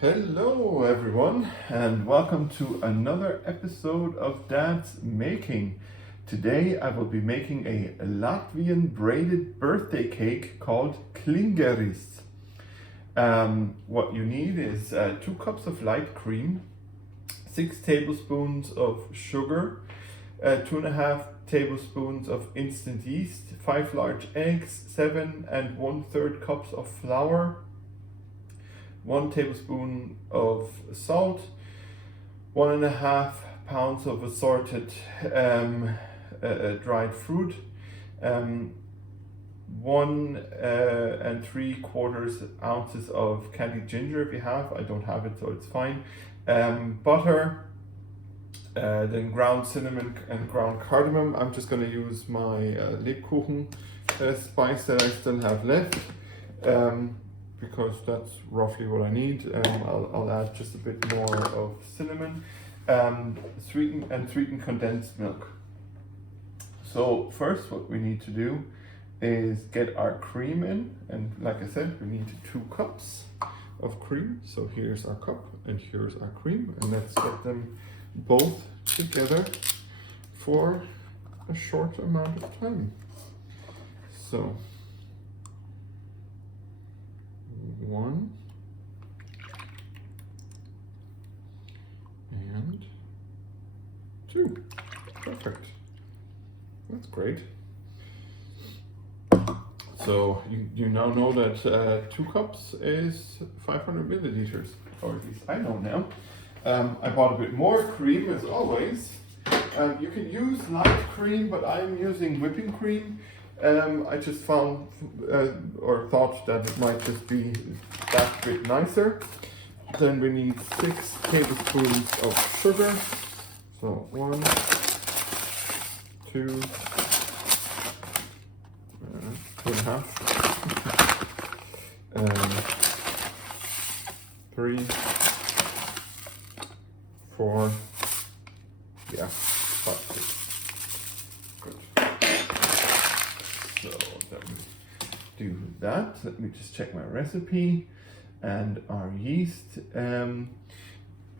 Hello everyone and welcome to another episode of Dad's Making. Today I will be making a Latvian braided birthday cake called Klingeris. What you need is 2 cups of light cream, 6 tablespoons of sugar, 2.5 tablespoons of instant yeast, 5 large eggs, 7 1/3 cups of flour, 1 tablespoon of salt, 1.5 pounds of assorted dried fruit, 1 3/4 ounces of candied ginger if you have. I don't have it, so it's fine. Butter, then ground cinnamon and ground cardamom. I'm just going to use my Lebkuchengewuerz spice that I still have left. Because that's roughly what I need. I'll add just a bit more of cinnamon, sweetened condensed milk. So first what we need to do is get our cream in, and like I said, we need 2 cups of cream. So here's our cup and here's our cream, and let's get them both together for a short amount of time. So 1 and 2. Perfect. That's great. So you now know that 2 cups is 500 milliliters, or at least I know now. I bought a bit more cream as always. You can use light cream, but I'm using whipping cream. I just found or thought that it might just be that bit nicer. Then we need 6 tablespoons of sugar. So 1, 2, 2.5, 3, 4, yeah, 5, 6. Good. So let me do that. Let me just check my recipe and our yeast.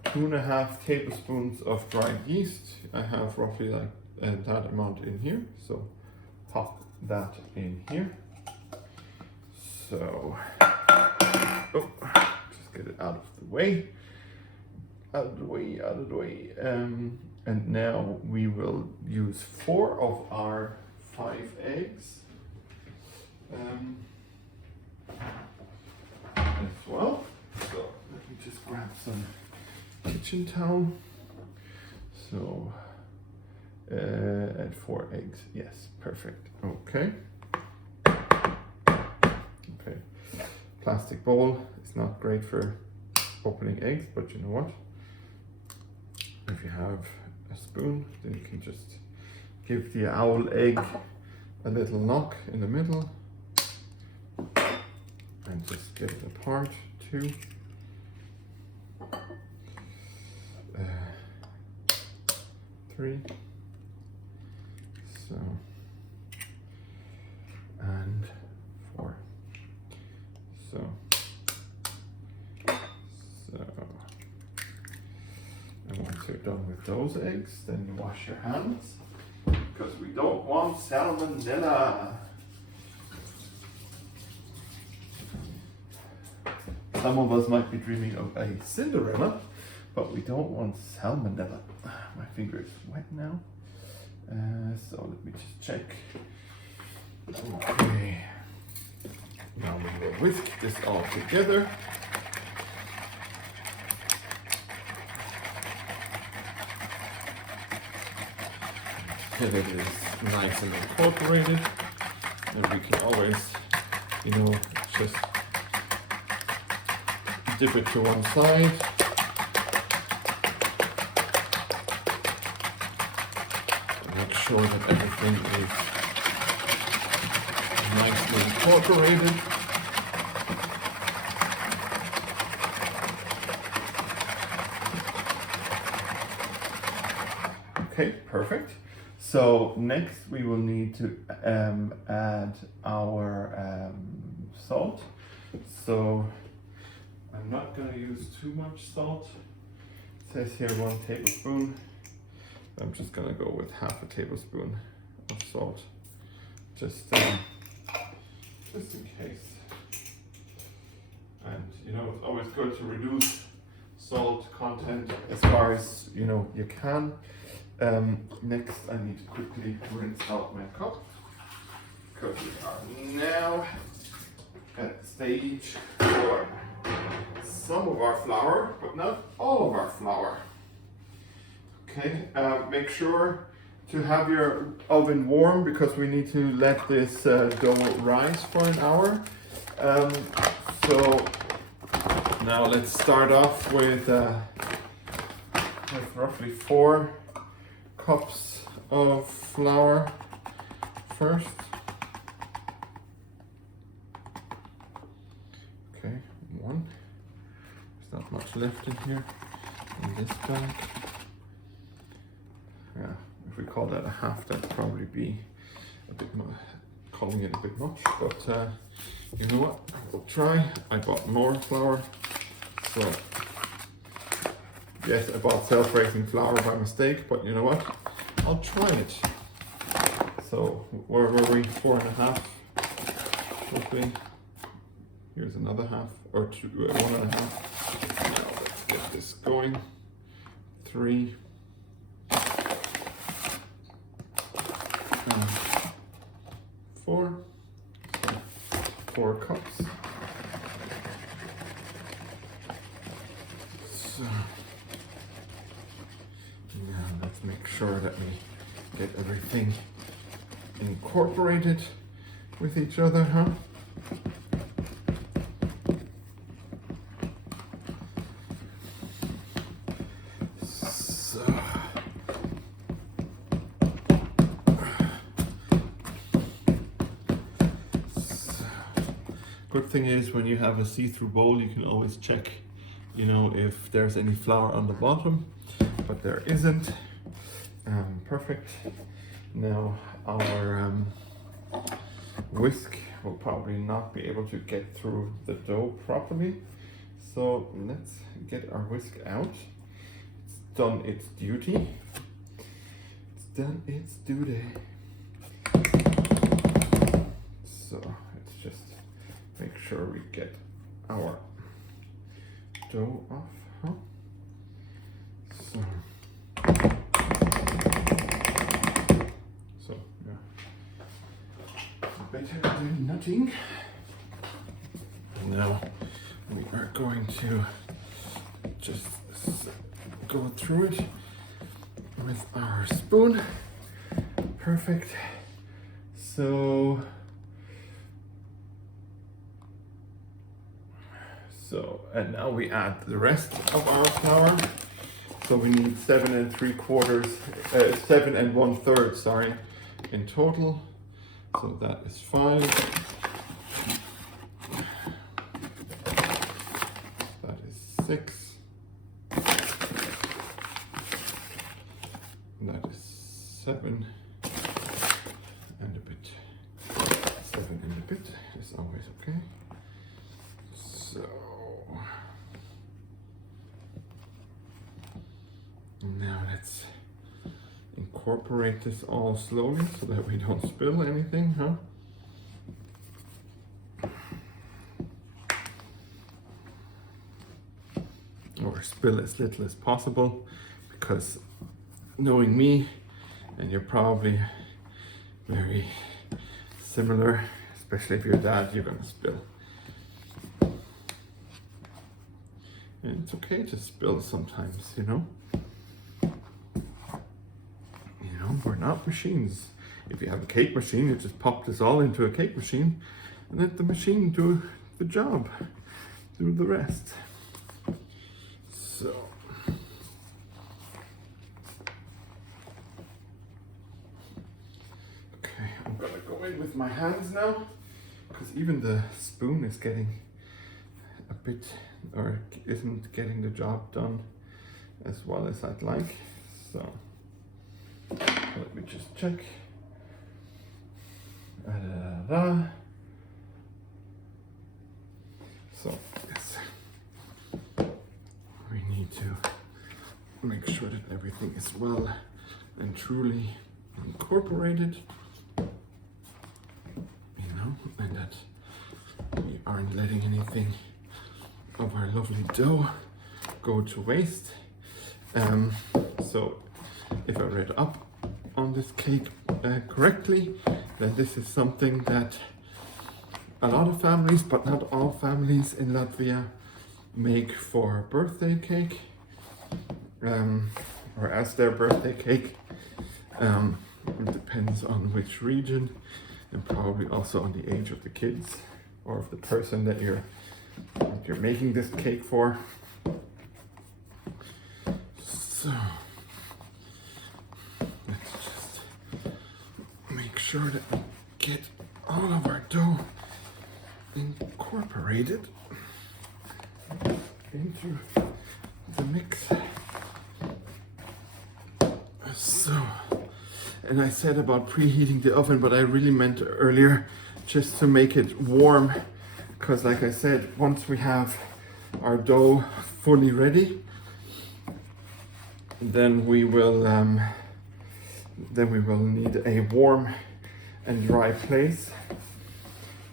2.5 tablespoons of dried yeast. I have roughly like that amount in here. So pop that in here. So, just get it out of the way. Out of the way. And now we will use 4 of our 5 eggs. As well. So let me just grab some kitchen towel. So add 4 eggs. Yes, perfect. Okay. Plastic bowl is not great for opening eggs, but you know what? If you have a spoon, then you can just give the owl egg a little knock in the middle and just get it apart too. 3. So, and 4. So, and once you're done with those eggs, then you wash your hands, because we don't want salmonella. Some of us might be dreaming of a Cinderella, but we don't want salmonella. My finger is wet now. So let me just check. Okay. Now we will whisk this all together. Till it is nice and incorporated. And we can always, just dip it to one side. Make sure that everything is nicely incorporated. Okay, perfect. So next we will need to add our salt. So I'm I'm not going to use too much salt. It says here 1 tablespoon. I'm just going to go with half a tablespoon of salt, just in case. And you know, it's always good to reduce salt content as far as you know you can. Next, I need to quickly rinse out my cup because we are now at the stage for some of our flour, but not all of our flour. Okay, make sure to have your oven warm because we need to let this dough rise for an hour. So now let's start off with roughly 4 cups of flour first. Okay, 1. There's not much left in here in this bag. Yeah, if we call that a half, that'd probably be a bit more, calling it a bit much, but you know what, we'll try. I bought more flour, so yes, I bought self-raising flour by mistake, but you know what, I'll try it. So where were we? 4.5 roughly. Here's another half, or 1.5. Now let's get this going. 3. 4. 4 cups. So now let's make sure that we get everything incorporated with each other, huh? Good thing is when you have a see-through bowl, you can always check, you know, if there's any flour on the bottom, but there isn't. Perfect. Now our whisk will probably not be able to get through the dough properly, so let's get our whisk out. It's done its duty. It's done its duty. So let's just make sure we get our dough off, huh? So yeah, better than nothing. Now we are going to just go through it with our spoon. Perfect. So and now we add the rest of our flour. So we need 7 1/3, sorry, in total. So that is 5. That is 6. That is 7 and a bit. 7 and a bit is always okay. So now let's incorporate this all slowly so that we don't spill anything, huh? Or spill as little as possible, because knowing me, and you're probably very similar, especially if you're dad, you're gonna spill. And it's okay to spill sometimes, you know? We're not machines. If you have a cake machine, you just pop this all into a cake machine and let the machine do the job, do the rest. So okay, I'm gonna go in with my hands now, because even the spoon is getting a bit, or isn't getting the job done as well as I'd like. So let me just check. So yes, make sure that everything is well and truly incorporated, you know, and that we aren't letting anything of our lovely dough go to waste. So if I read up on this cake correctly, then this is something that a lot of families, but not all families in Latvia, make for birthday cake, or as their birthday cake. It depends on which region, and probably also on the age of the kids or of the person that you're making this cake for. So let's just make sure that we get all of our dough incorporated into the mix. So, and I said about preheating the oven, but I really meant earlier just to make it warm, because like I said, once we have our dough fully ready, then we will need a warm and dry place.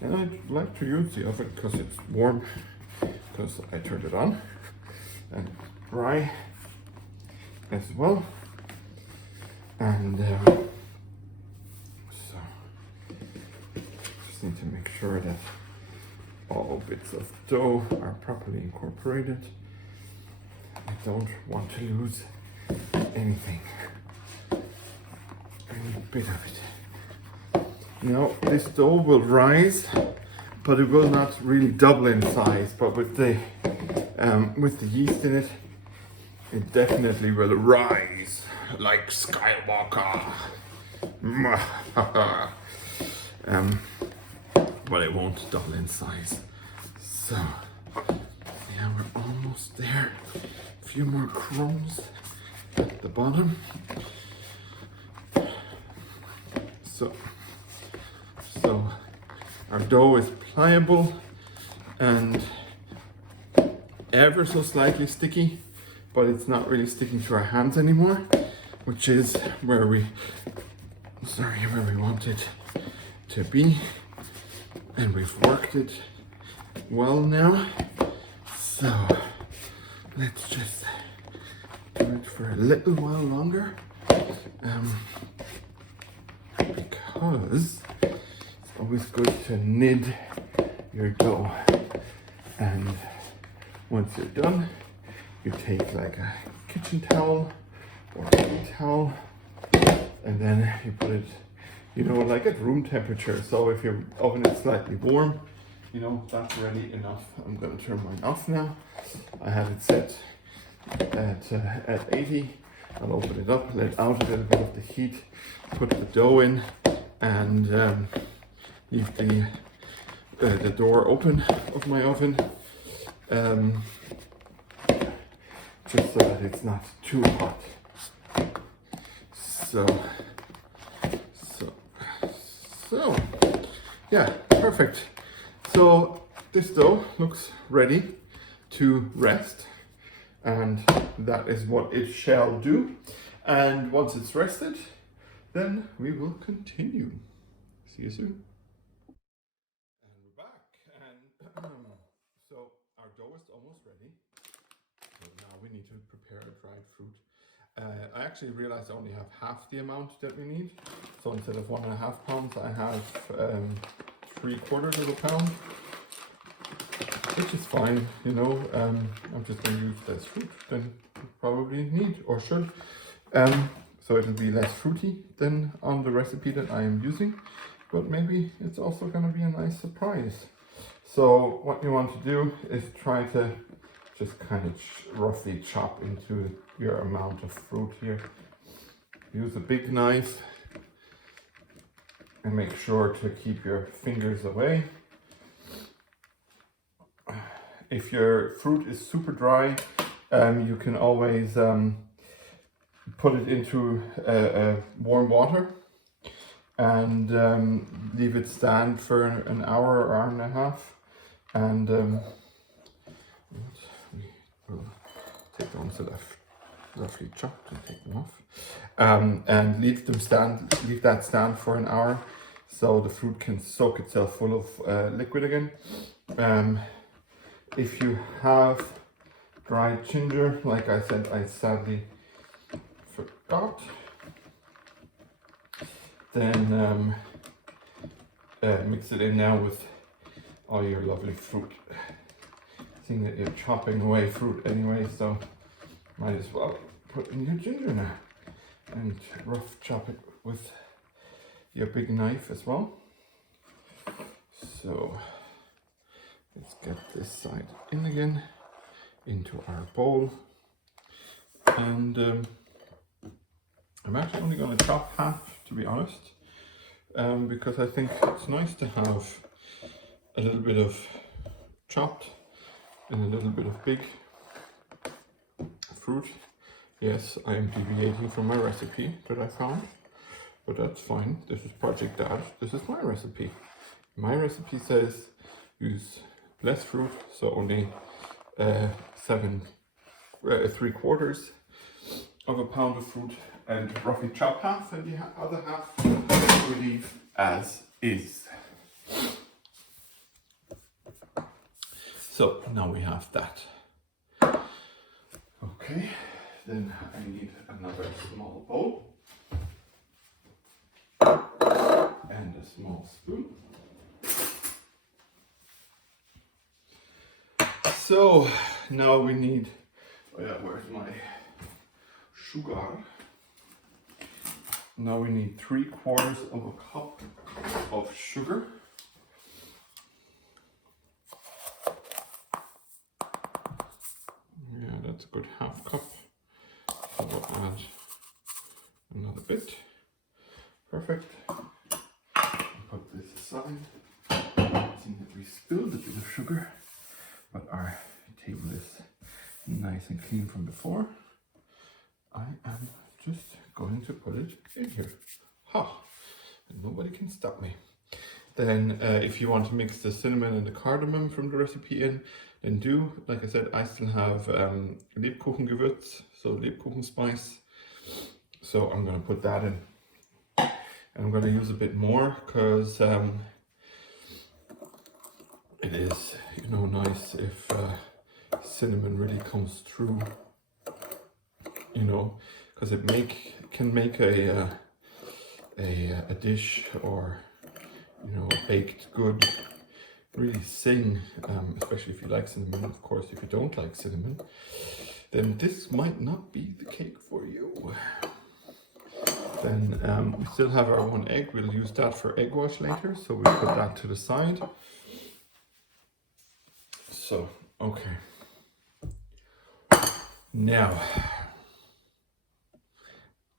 And I'd like to use the oven because it's warm, because I turned it on, and dry as well. And so just need to make sure that all bits of dough are properly incorporated. I don't want to lose anything, any bit of it. Now this dough will rise, but it will not really double in size. But with the yeast in it, it definitely will rise like Skywalker. But it won't double in size. So yeah, we're almost there. A few more crumbs at the bottom. So our dough is pliable and ever so slightly sticky, but it's not really sticking to our hands anymore, which is where we want it to be. And we've worked it well now. So let's just do it for a little while longer, because it's always good to knead your dough. And once you're done, you take like a kitchen towel or a towel, and then you put it, you know, like at room temperature. So if your oven is slightly warm, you know, that's ready enough. I'm going to turn mine off now. I have it set at 80. I'll open it up, let out a little bit of the heat, put the dough in, and leave the door open of my oven, just so that it's not too hot. So yeah, perfect. So this dough looks ready to rest, and that is what it shall do. And once it's rested, then we will continue. See you soon. And we're back, and so our dough is almost ready. So now we need to prepare a dried fruit. I actually realized I only have half the amount that we need. So instead of 1.5 pounds, I have 3/4 of a pound, which is fine, you know. I'm just going to use less fruit than you probably need or should. So it'll be less fruity than on the recipe that I am using, but maybe it's also going to be a nice surprise. So what you want to do is try to just kind of roughly chop into your amount of fruit here. Use a big knife and make sure to keep your fingers away. If your fruit is super dry, you can always put it into warm water and leave it stand for an hour or hour and a half. And we will take the ones that I've roughly chopped and take them off. And leave that stand for an hour so the fruit can soak itself full of liquid again. If you have dried ginger, like I said, I sadly forgot, then mix it in now with all your lovely fruit. Seeing that you're chopping away fruit anyway, so might as well put in your ginger now and rough chop it with your big knife as well. So let's get this side in again into our bowl, and I'm actually only going to chop half, to be honest, because I think it's nice to have a little bit of chopped and a little bit of big fruit. Yes, I am deviating from my recipe that I found, but that's fine. This is Project D.A.D. This is my recipe. My recipe says use less fruit, so only 3/4 of a pound of fruit, and roughly chop half, and the other half we leave as is. So now we have that. Okay, then I need another small bowl and a small spoon. So now we need, where's my sugar? Now we need 3/4 of a cup of sugar. Yeah, that's a good half cup. So we'll add another bit. Perfect. Put this aside. Seeing that we spilled a bit of sugar, but our table is nice and clean from before, I am just going to put it in here. Ha! And nobody can stop me. Then if you want to mix the cinnamon and the cardamom from the recipe in, then do. Like I said, I still have Lebkuchengewuerz, so Lebkuchen spice. So I'm going to put that in. And I'm going to use a bit more because it is, nice if cinnamon really comes through, because it can make a dish or a baked good really sing, especially if you like cinnamon. Of course, if you don't like cinnamon, then this might not be the cake for you. Then we still have our one egg. We'll use that for egg wash later, so we'll put that to the side. So, okay. Now,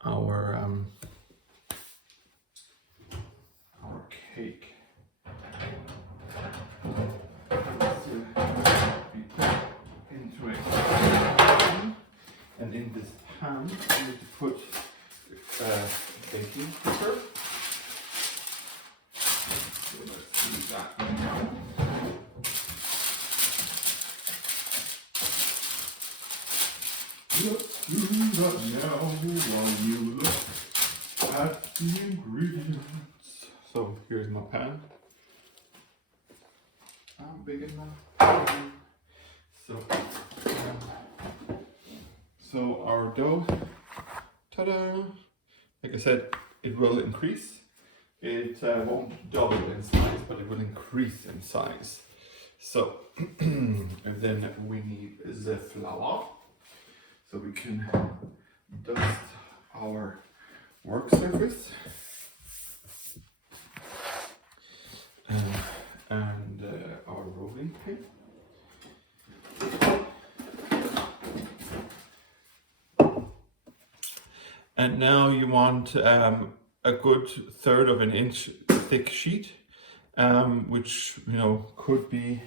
our cake. Into a pan, and in this pan we need to put baking paper. So let's do that now. Let's do that now while you look at the ingredients. So here's my pan. I'm big enough. So our dough, ta-da! Like I said, it will increase. It won't double in size, but it will increase in size. So, and then we need the flour, so we can dust our work surface. And our rolling pin. And now you want a good 1/3 of an inch thick sheet, which could be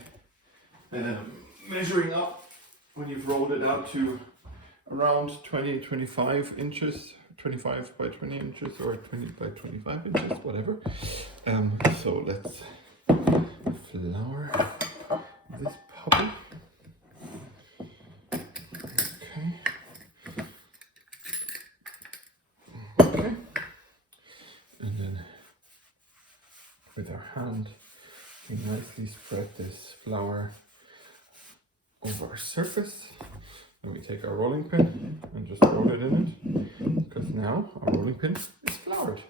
measuring up when you've rolled it out to around 20-25 inches, 25 by 20 inches or 20 by 25 inches, whatever. So let's flour this puppy. Okay. we nicely spread this flour over our surface. Then we take our rolling pin and just roll it in it, because now our rolling pin is floured.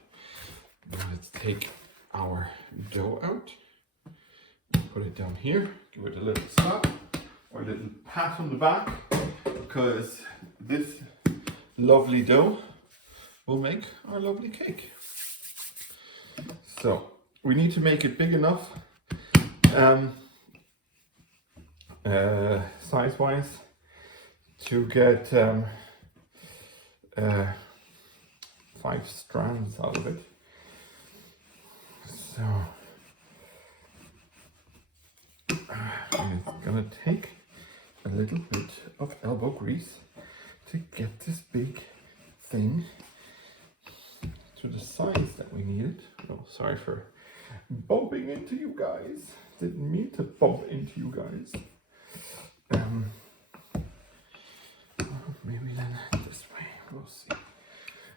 Now let's take our dough out, put it down here, give it a little slap or a little pat on the back, because this lovely dough will make our lovely cake. So we need to make it big enough size-wise to get 5 strands out of it. So it's gonna take a little bit of elbow grease to get this big thing to the size that we need it. Oh, sorry for bumping into you guys. Didn't mean to bump into you guys. Maybe then this way. We'll see.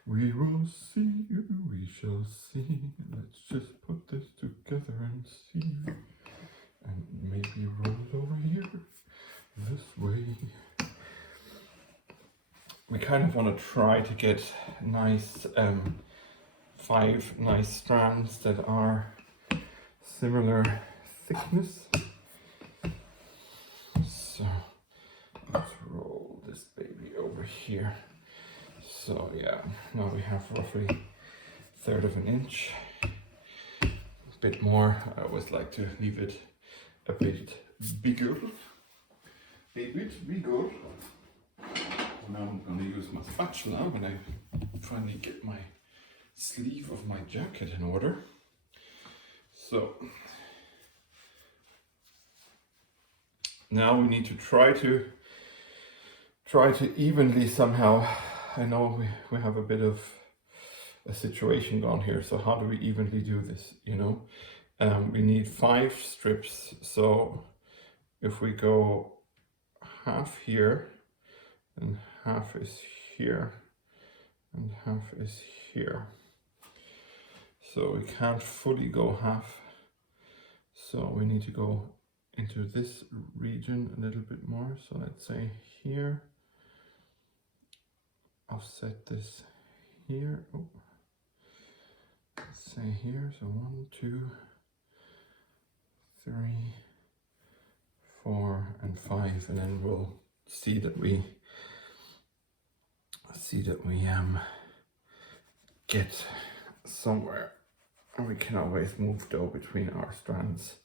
We will see. We shall see. Let's just put this together and see. And maybe roll it over here. This way. We kind of want to try to get nice 5 nice strands that are similar thickness. So let's roll this baby over here. So yeah, now we have roughly 1/3 of an inch. A bit more. I always like to leave it a bit bigger. Now I'm going to use my spatula when I finally get my sleeve of my jacket in order. So now we need to try to evenly somehow. I know we have a bit of a situation going here. So how do we evenly do this? You know, we need 5 strips. So if we go half here, and half is here, and half is here. So we can't fully go half. So we need to go into this region a little bit more. So let's say here. I'll set this here. Oh. Let's say here. So 1, 2, 3, 4, and 5, and then we'll see that we get somewhere, and we can always move dough between our strands.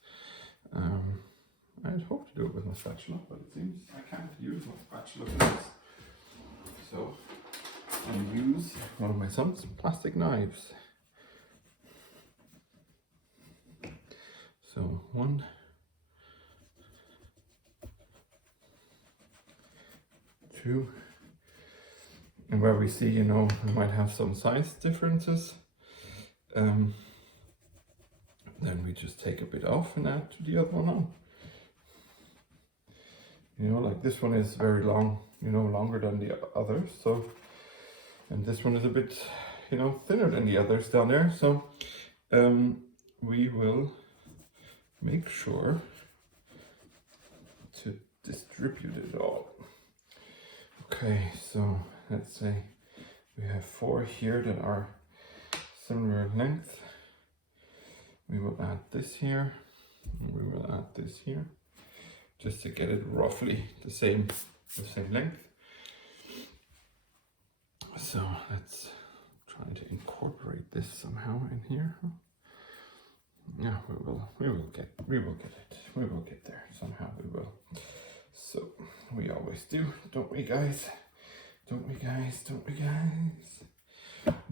I'd hope to do it with my spatula, but it seems I can't use my spatula for this. So I'll use one of my son's plastic knives. So 1, 2, and where we see, you know, we might have some size differences, then we just take a bit off and add to the other one on. You know, like this one is very long, you know, longer than the others, so, and this one is a bit, you know, thinner than the others down there, so we will make sure to distribute it all. Okay, so let's say we have 4 here that are similar length. We will add this here, and we will add this here, just to get it roughly the same length. So let's try to incorporate this somehow in here. Yeah, we will get it. We will get there somehow. We will. So we always do, don't we, guys? Don't we, guys? Don't we, guys?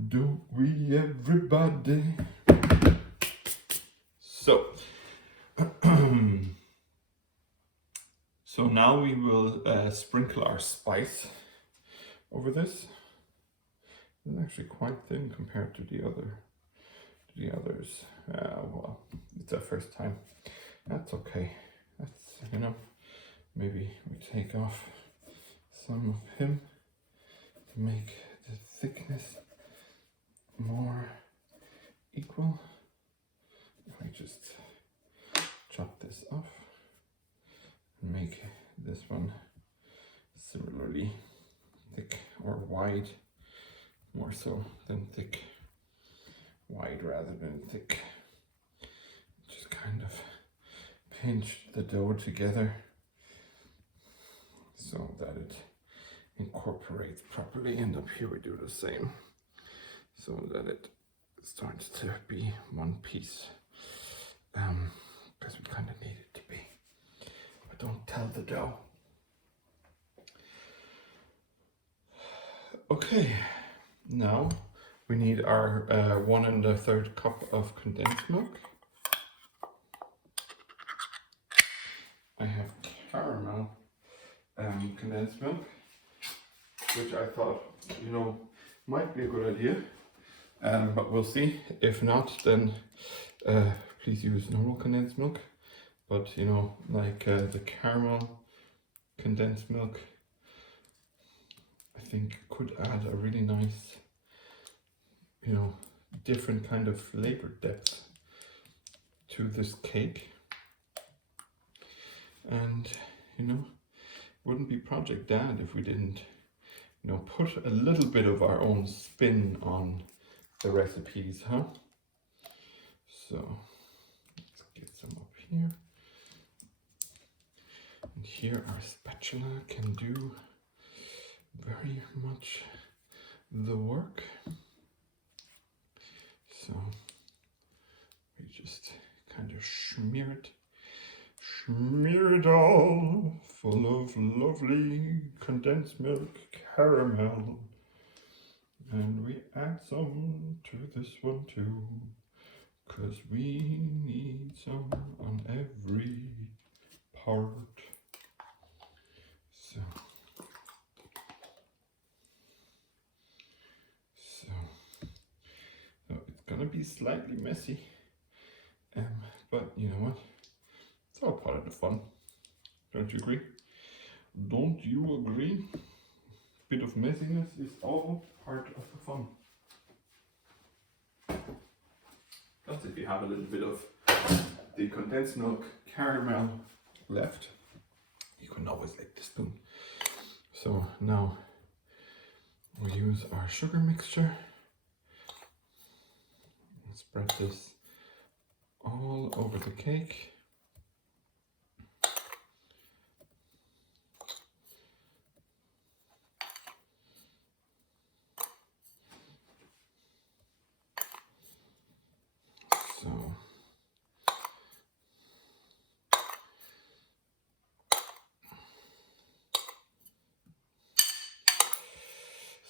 Don't we, everybody? So, so now we will sprinkle our spice over this. It's actually quite thin compared to the others. Well, it's our first time. That's okay. That's, you know, maybe we take off some of him to make the thickness more equal. If I just this off and make this one similarly thick or wide, more so than thick, wide rather than thick. Just kind of pinch the dough together so that it incorporates properly, and up here we do the same so that it starts to be one piece, because we kind of need it to be, but don't tell the dough. Okay, now we need our 1 1/3 cup of condensed milk. I have caramel condensed milk, which I thought, you know, might be a good idea, but we'll see. If not, then please use normal condensed milk. But you know, like the caramel condensed milk, I think could add a really nice, you know, different kind of flavor depth to this cake. And you know, wouldn't be Project Dad if we didn't, you know, put a little bit of our own spin on the recipes, huh? So let's get some up here. And here our spatula can do very much the work. So we just kind of smear it all full of lovely condensed milk caramel. And we add some to this one too, because we need some on every part. So it's gonna be slightly messy, but you know what? It's all part of the fun. Don't you agree? Don't you agree? Bit of messiness is all part of the fun. Plus, if you have a little bit of the condensed milk caramel left, you can always lick the spoon. So now we use our sugar mixture and spread this all over the cake.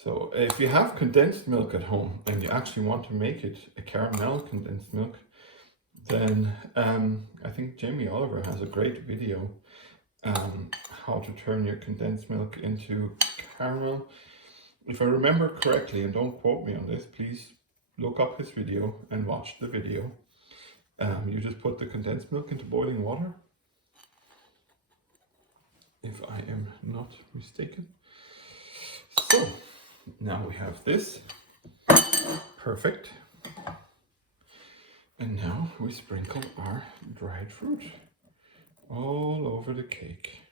So if you have condensed milk at home and you actually want to make it a caramel condensed milk, then I think Jamie Oliver has a great video how to turn your condensed milk into caramel. If I remember correctly, and don't quote me on this, please look up his video and watch the video. You just put the condensed milk into boiling water, if I am not mistaken. So now we have this. Perfect. And now we sprinkle our dried fruit all over the cake.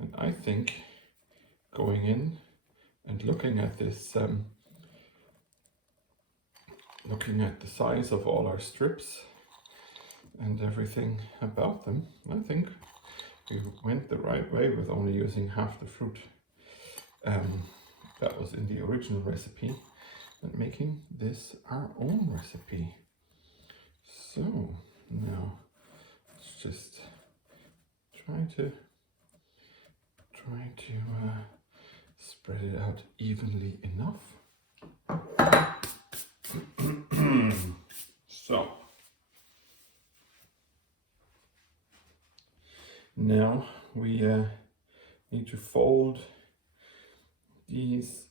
And I think going in and looking at this, looking at the size of all our strips and everything about them, I think we went the right way with only using half the fruit that was in the original recipe, and making this our own recipe. So now let's just try to spread it out evenly enough. So now we need to fold these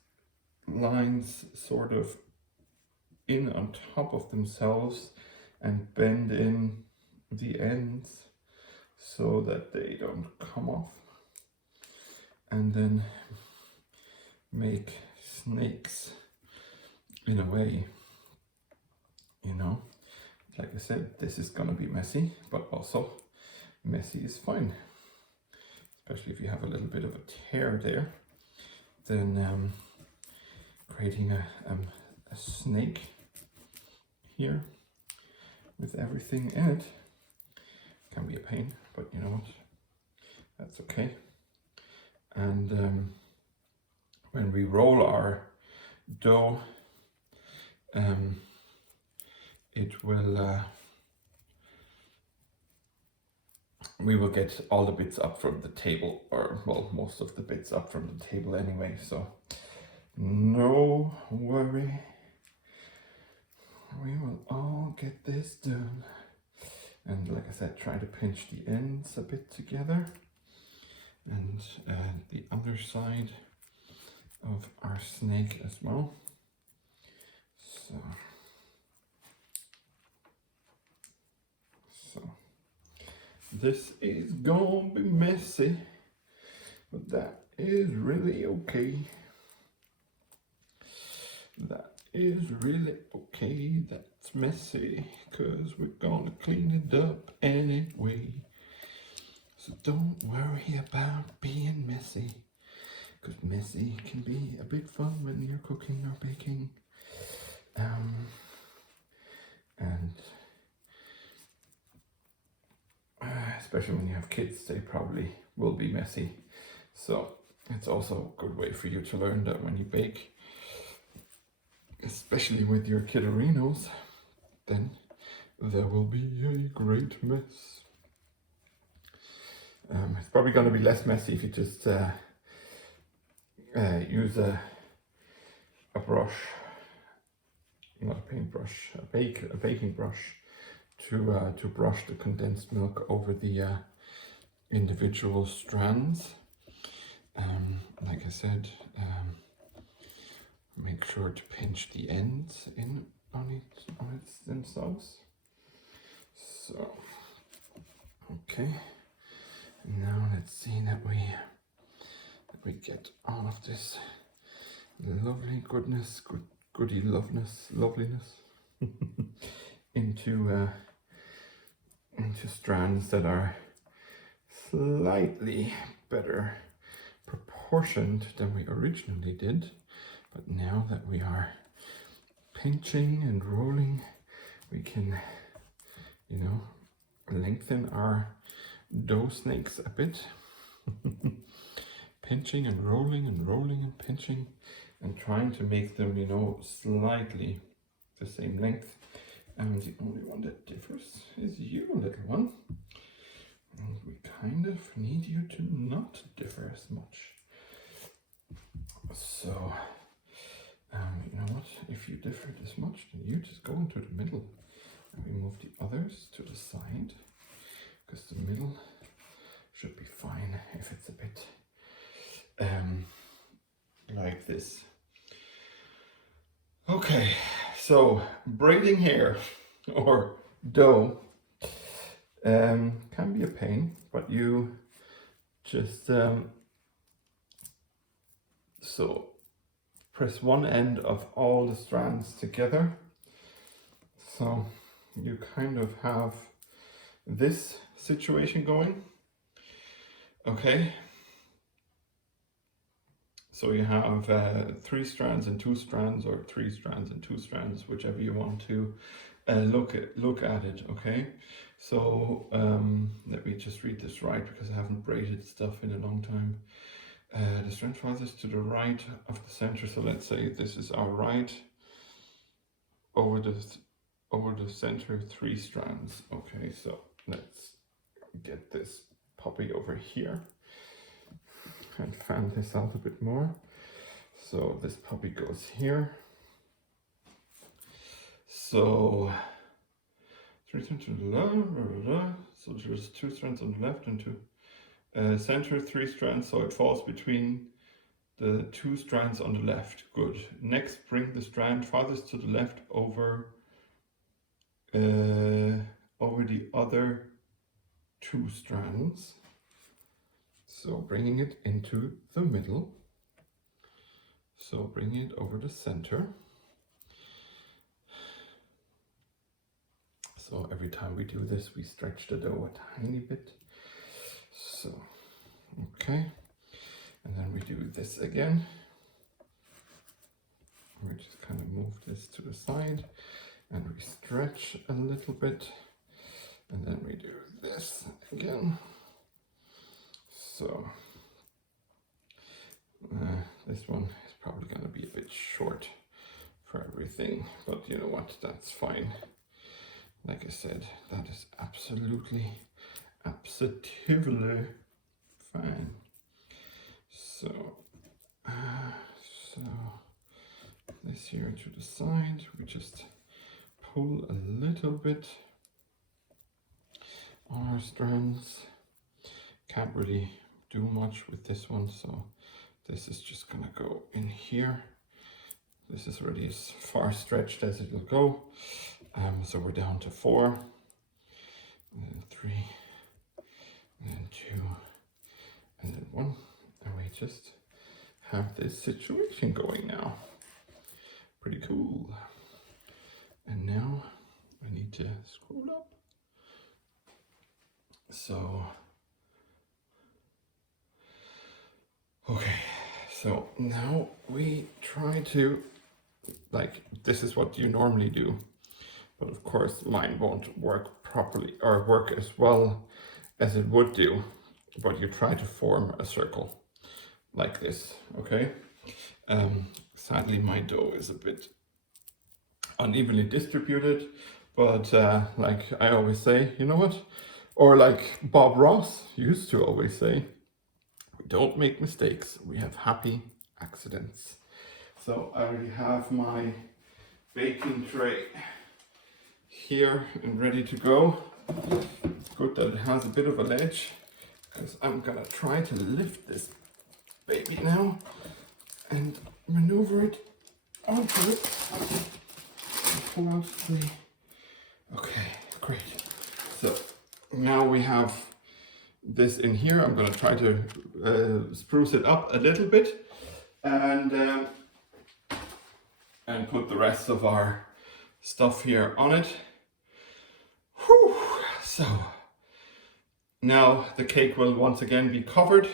lines sort of in on top of themselves and bend in the ends so that they don't come off, and then make snakes in a way, you know. Like I said, this is gonna be messy, but also messy is fine, especially if you have a little bit of a tear there. Then creating a snake here with everything in it can be a pain, but you know what, that's okay. And when we roll our dough, it will we will get all the bits up from the table, or well, most of the bits up from the table anyway, so no worry, we will all get this done. And like I said, try to pinch the ends a bit together, and the other side of our snake as well. So this is gonna be messy, but that is really okay. That is really okay. That's messy, because we're gonna clean it up anyway. So don't worry about being messy, because messy can be a bit fun when you're cooking or baking. And especially when you have kids, they probably will be messy. So it's also a good way for you to learn that when you bake, especially with your kidorinos, then there will be a great mess. It's probably going to be less messy if you just use a brush, not a paintbrush, a baking brush, to brush the condensed milk over the individual strands. Like I said, make sure to pinch the ends in on it themselves. So, okay, now let's see that we get all of this lovely goodness, goody loveliness into strands that are slightly better proportioned than we originally did. But now that we are pinching and rolling, we can, you know, lengthen our dough snakes a bit. Pinching and rolling and rolling and pinching and trying to make them, you know, slightly the same length. And the only one that differs is you, little one. And we kind of need you to not differ as much. So, you know what? If you differ this much, then you just go into the middle. And we move the others to the side, because the middle should be fine if it's a bit like this. Okay, so braiding hair or dough can be a pain, but you just so press one end of all the strands together, so you kind of have this situation going. Okay, so you have 3 strands and 2 strands, or 3 strands and 2 strands, whichever you want to look at it. Okay, so let me just read this right, because I haven't braided stuff in a long time. The strand farthest to the right of the center, so let's say this is our right, over the center 3 strands. Okay, so let's get this puppy over here and fan this out a bit more. So this puppy goes here. So 3 strands to the left, so there's 2 strands on the left and 2 center, 3 strands, so it falls between the 2 strands on the left. Good. Next, bring the strand farthest to the left over the other 2 strands. So bringing it into the middle. So bring it over the center. So every time we do this, we stretch the dough a tiny bit. So, okay. And then we do this again. We just kind of move this to the side and we stretch a little bit. And then we do this again. So this one is probably going to be a bit short for everything, but you know what, that's fine. Like I said, that is absolutely fine. So this here to the side, we just pull a little bit on our strands. Can't really do much with this one, so this is just gonna go in here. This is already as far stretched as it will go. So we're down to 4, and then 3, and then 2, and then 1, and we just have this situation going now. Pretty cool. And now I need to scroll up. So, okay, so now we try to, like, this is what you normally do, but of course mine won't work properly or work as well as it would do, but you try to form a circle like this, okay? Sadly my dough is a bit unevenly distributed, but like I always say, you know what? Or like Bob Ross used to always say, we don't make mistakes, we have happy accidents. So I already have my baking tray here and ready to go. It's good that it has a bit of a ledge, because I'm gonna try to lift this baby now and maneuver it onto it. Pull out the... Okay, great. So now we have this in here. I'm gonna try to spruce it up a little bit and put the rest of our stuff here on it. Whew. So now the cake will once again be covered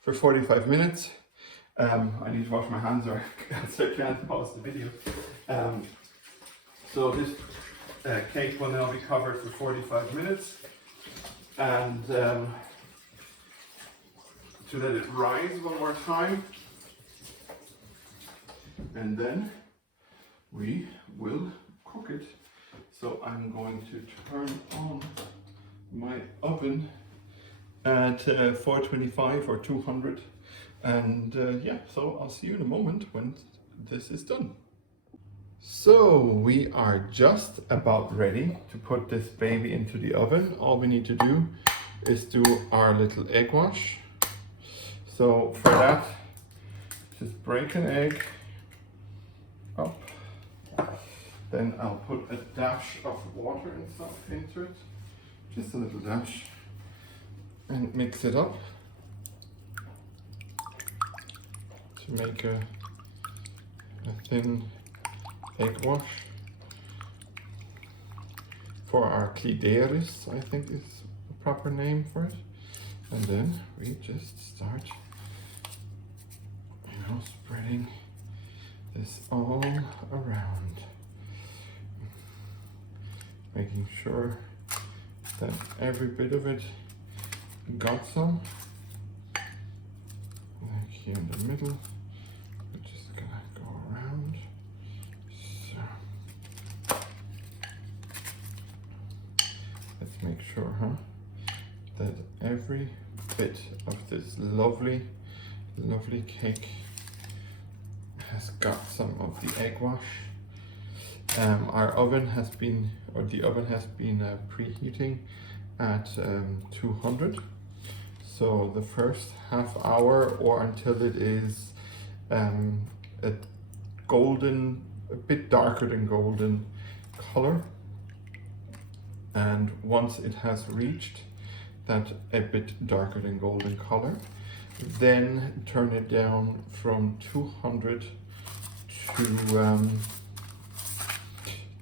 for 45 minutes. I need to wash my hands or else I can't pause the video. So this cake will now be covered for 45 minutes, and to let it rise one more time, and then we will cook it. So I'm going to turn on my oven at 425 or 200, and yeah, so I'll see you in a moment when this is done. So we are just about ready to put this baby into the oven. All we need to do is do our little egg wash. So for that, just break an egg up. Then I'll put a dash of water into it, just a little dash, and mix it up to make a thin egg wash for our Klingeris, I think is the proper name for it. And then we just start, you know, spreading this all around, making sure that every bit of it got some. Like here in the middle, we're just gonna go around. So let's make sure, that every bit of this lovely cake has got some of the egg wash. Our oven has been, preheating at 200. So the first half hour, or until it is a golden, a bit darker than golden color. And once it has reached that a bit darker than golden color, then turn it down from 200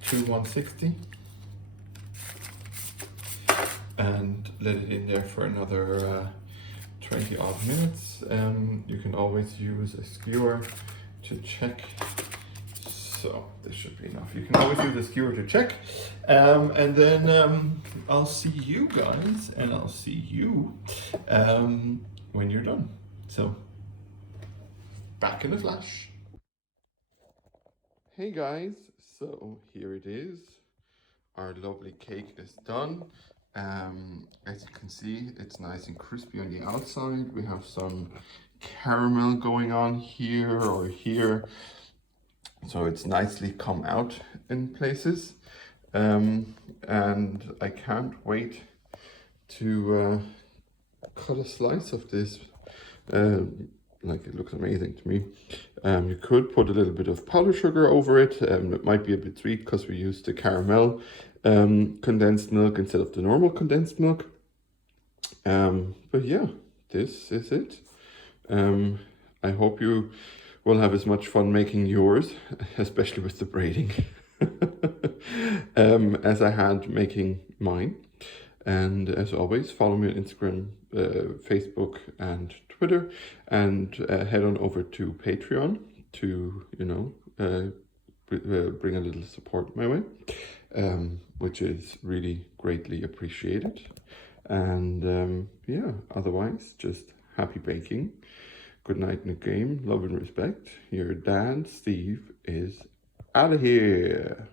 to 160, and let it in there for another 20 odd minutes. You can always use a skewer to check. So this should be enough. You can always use a skewer to check. And then I'll see you guys, and I'll see you when you're done. So back in a flash. Hey guys, so here it is. Our lovely cake is done. As you can see, it's nice and crispy on the outside. We have some caramel going on here or here. So it's nicely come out in places. And I can't wait to cut a slice of this. Like, it looks amazing to me. You could put a little bit of powdered sugar over it. It might be a bit sweet because we used the caramel condensed milk instead of the normal condensed milk. But yeah, this is it. I hope you will have as much fun making yours, especially with the braiding, as I had making mine. And as always, follow me on Instagram, Facebook, and Twitter, and head on over to Patreon to, bring a little support my way, which is really greatly appreciated. And yeah, otherwise, just happy baking. Good night in the game. Love and respect. Your dad, Steve, is out of here.